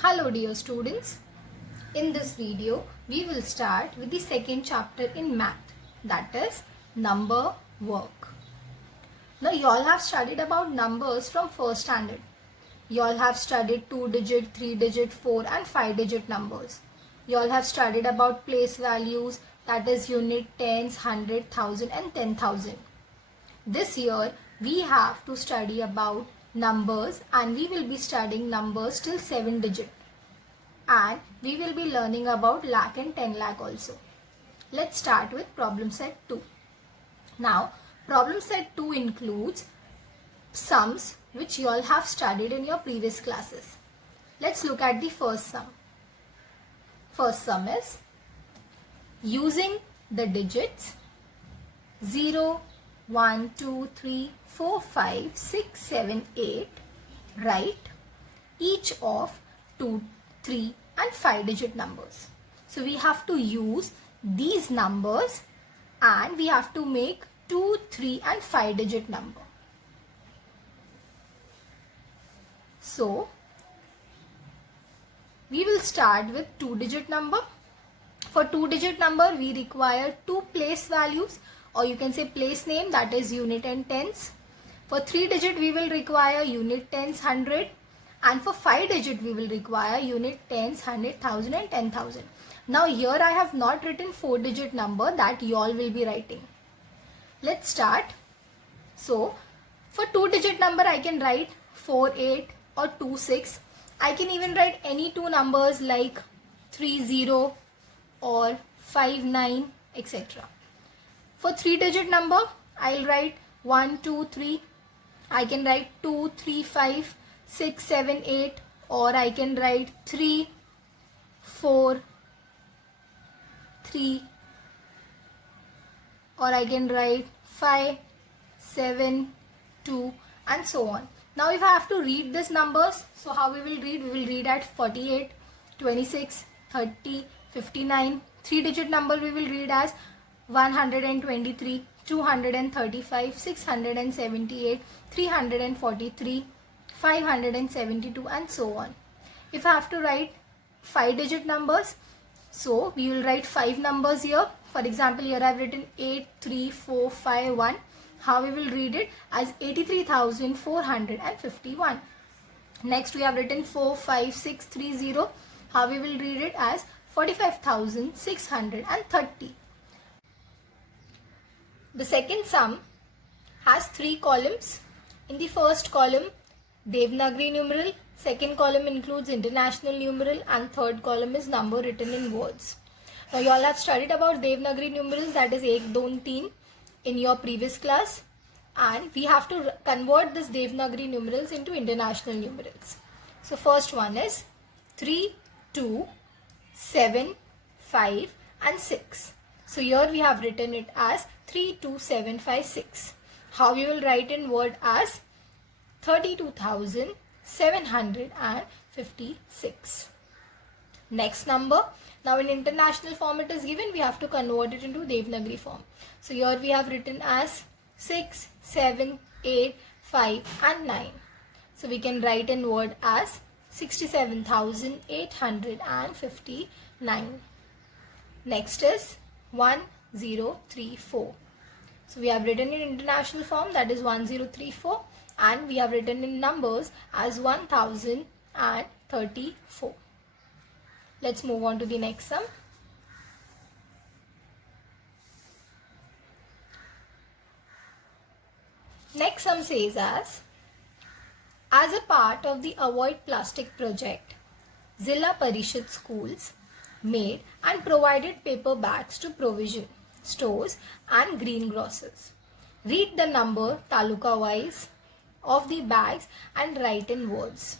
Hello dear students, in this video we will start with the second chapter in math, that is number work. Now you all have studied about numbers from first standard. You all have studied 2-digit, 3-digit, 4 and 5-digit numbers. You all have studied about place values, that is unit, tens, 100, 1000 and 10,000. This year we have to study about numbers and we will be studying numbers till 7-digit. And we will be learning about lakh and 10 lakh also. Let's start with problem set 2. Now, problem set 2 includes sums which you all have studied in your previous classes. Let's look at the first sum. First sum is using the digits 0, 1, 2, 3, 4, 5, 6, 7, 8. Write each of 2, 3 and 5-digit numbers. So we have to use these numbers and we have to make 2, 3 and 5-digit number. So we will start with 2-digit number. For 2-digit number we require 2 place values, or you can say place name, that is unit and tens. For 3-digit we will require unit, tens, 100. And for 5-digit we will require unit, tens, 100, 1000 and 10,000. Now here I have not written 4-digit number, that you all will be writing. Let's start. So for 2-digit number I can write 48 or 26. I can even write any two numbers like 30 or 59, etc. For 3-digit number I'll write 1, 2, 3. I can write 2, 3, 5, 6, 7, 8, or I can write 3, 4, 3, or I can write 5, 7, 2 and so on. Now if I have to read these numbers, so how we will read? We will read at 48, 26, 30, 59. 3-digit number we will read as 123, 235, 678, 343, 572 and so on. If I have to write 5-digit numbers, so we will write 5 numbers here. For example, here I have written 8, 3, 4, 5, 1. How we will read it? As 83,451. Next we have written 4, 5, 6, 3, 0. How we will read it? As 45,630. The second sum has 3 columns. In the first column, Devanagari numeral, second column includes international numeral, and third column is number written in words. Now you all have studied about Devanagari numerals, that is 1, 2, 3 in your previous class, and we have to convert this Devanagari numerals into international numerals. So first one is 3, 2, 7, 5 and 6. So here we have written it as 3, 2, 7, 5, 6. How we will write in word? As 32,756. Next number. Now in international form it is given, we have to convert it into Devanagari form. So here we have written as 6, 7, 8, 5 and 9. So we can write in word as 67,859. Next is 1034. So we have written in international form, that is 1034, and we have written in numbers as 1034. Let's move on to the next sum. Next sum says as a part of the Avoid Plastic project, Zilla Parishad schools made and provided paper bags to provision stores and greengrocers. Read the number taluka wise of the bags and write in words.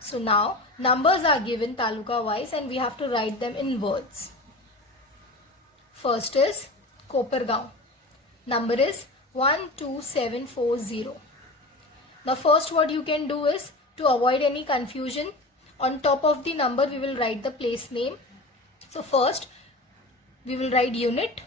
So now numbers are given taluka wise and we have to write them in words. First is Kopargaon. Number is 12740. Now first what you can do is, to avoid any confusion, on top of the number we will write the place name. So first we will write unit,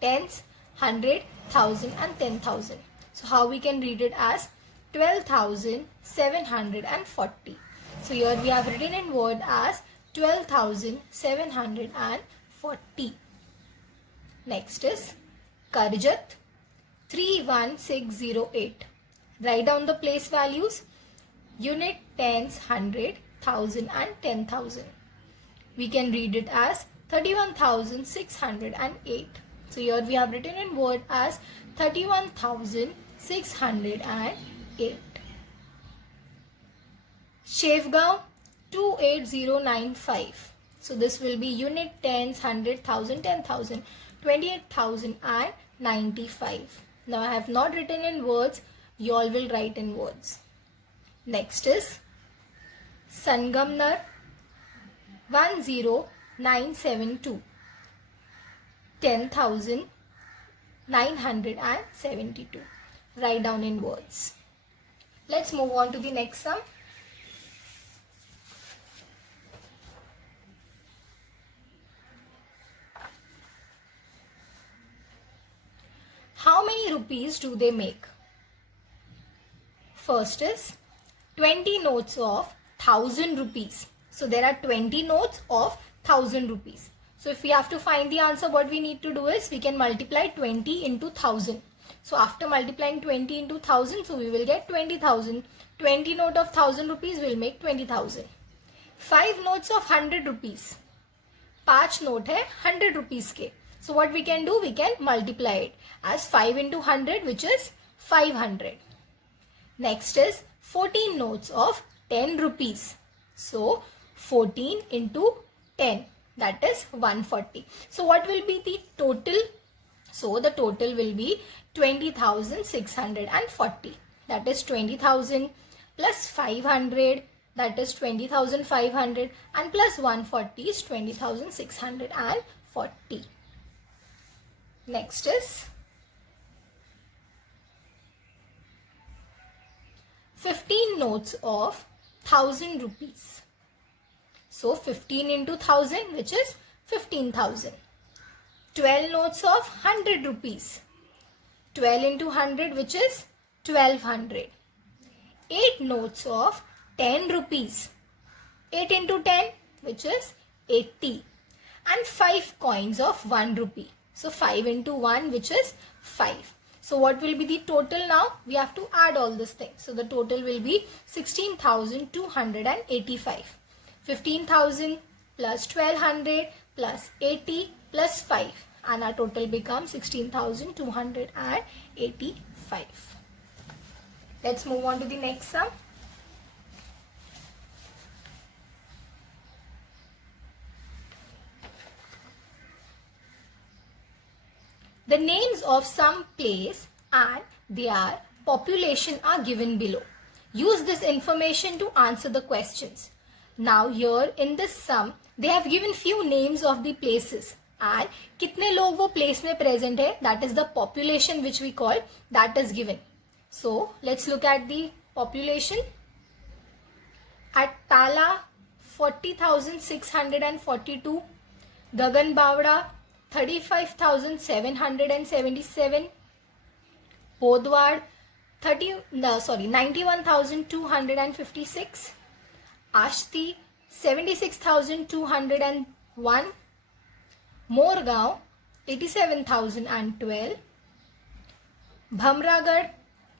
tens, 100, 1000 and 10,000. So how we can read it? As 12,740. So here we have written in word as 12,740. Next is Karjat 31608. Write down the place values. Unit, tens, hundred, thousand and 10,000. We can read it as 31,608. So here we have written in word as 31,608. Shevgaon 28095. So this will be unit, tens, hundred, thousand, 10,000, 28,000 and 95. Now I have not written in words. You all will write in words. Next is Sangamner 10972. 10,972. Write down in words. Let's move on to the next sum. How many rupees do they make? First is 20 notes of 1000 rupees. So there are 20 notes of 1000 rupees. So if we have to find the answer, what we need to do is we can multiply 20 into 1000. So after multiplying 20 into 1000, so we will get 20,000. 20 note of 1000 rupees will make 20,000. 5 notes of 100 rupees. 5 note hai 100 rupees ke. So what we can do, we can multiply it as 5 into 100, which is 500. Next is 14 notes of 10 rupees. So 14 into 10, that is 140. So what will be the total? So the total will be 20,640. That is 20,000 plus 500, that is 20,500, and plus 140 is 20,640. Next is 15 notes of 1000 rupees. So 15 into 1000, which is 15,000. 12 notes of 100 rupees. 12 into 100, which is 1200. 8 notes of 10 rupees. 8 into 10, which is 80. And 5 coins of 1 rupee. So 5 into 1, which is 5. So what will be the total now? We have to add all these things. So the total will be 16,285. 15,000 plus 1200 plus 80 plus 5. And our total becomes 16,285. Let's move on to the next sum. The names of some place and their population are given below. Use this information to answer the questions. Now here in this sum, they have given few names of the places and kitne log wo place mein present hai, that is the population which we call, that is given. So let's look at the population. At Tala 40,642, Gagan Bawda 35,777, Bodwad 91,256, Ashti 76,201, Morgaon 87,012, Bhamragad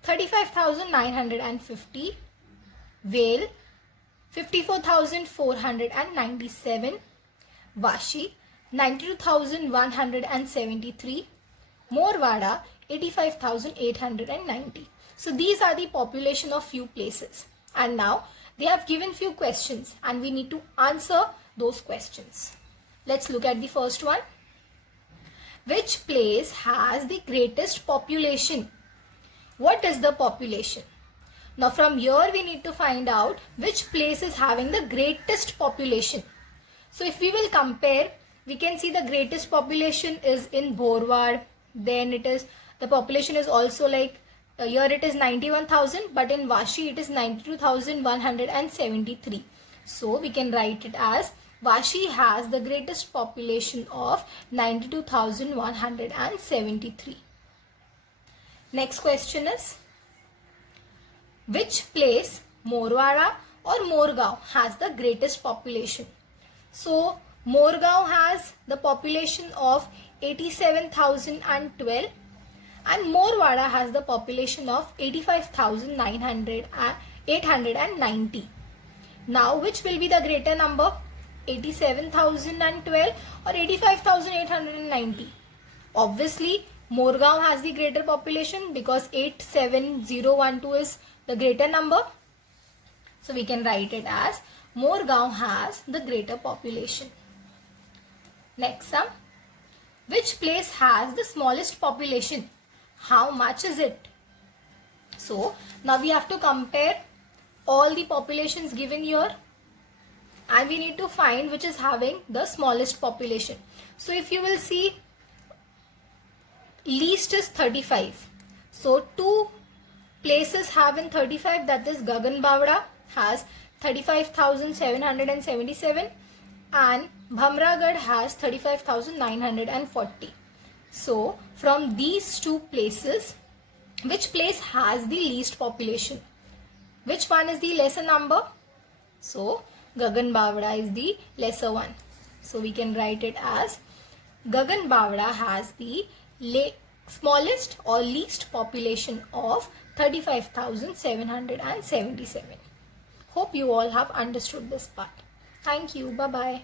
35,950, Vale 54,497, Vashi 92,173, Morwada 85,890. So these are the population of few places. And now they have given few questions and we need to answer those questions. Let's look at the first one. Which place has the greatest population? What is the population? Now from here we need to find out which place is having the greatest population. So if we will compare, we can see the greatest population is in Borwad. Then it is, the population is also like, here it is 91,000, but in Vashi it is 92,173. So we can write it as Vashi has the greatest population of 92,173. Next question is, which place, Morwada, or Morgaon has the greatest population? So Morgaon has the population of 87,012 and Morwada has the population of 85,890. Now which will be the greater number? 87,012 or 85,890? Obviously Morgaon has the greater population because 87012 is the greater number. So we can write it as Morgaon has the greater population. Next sum. Which place has the smallest population? How much is it? So now we have to compare all the populations given here and we need to find which is having the smallest population. So if you will see, least is 35. So two places have in 35, that is Gagan Bavda has 35,777 and Bhamragad has 35,940. So from these two places, which place has the least population? Which one is the lesser number? So Gagan Bavda is the lesser one. So we can write it as Gagan Bavda has the smallest or least population of 35,777. Hope you all have understood this part. Thank you. Bye-bye.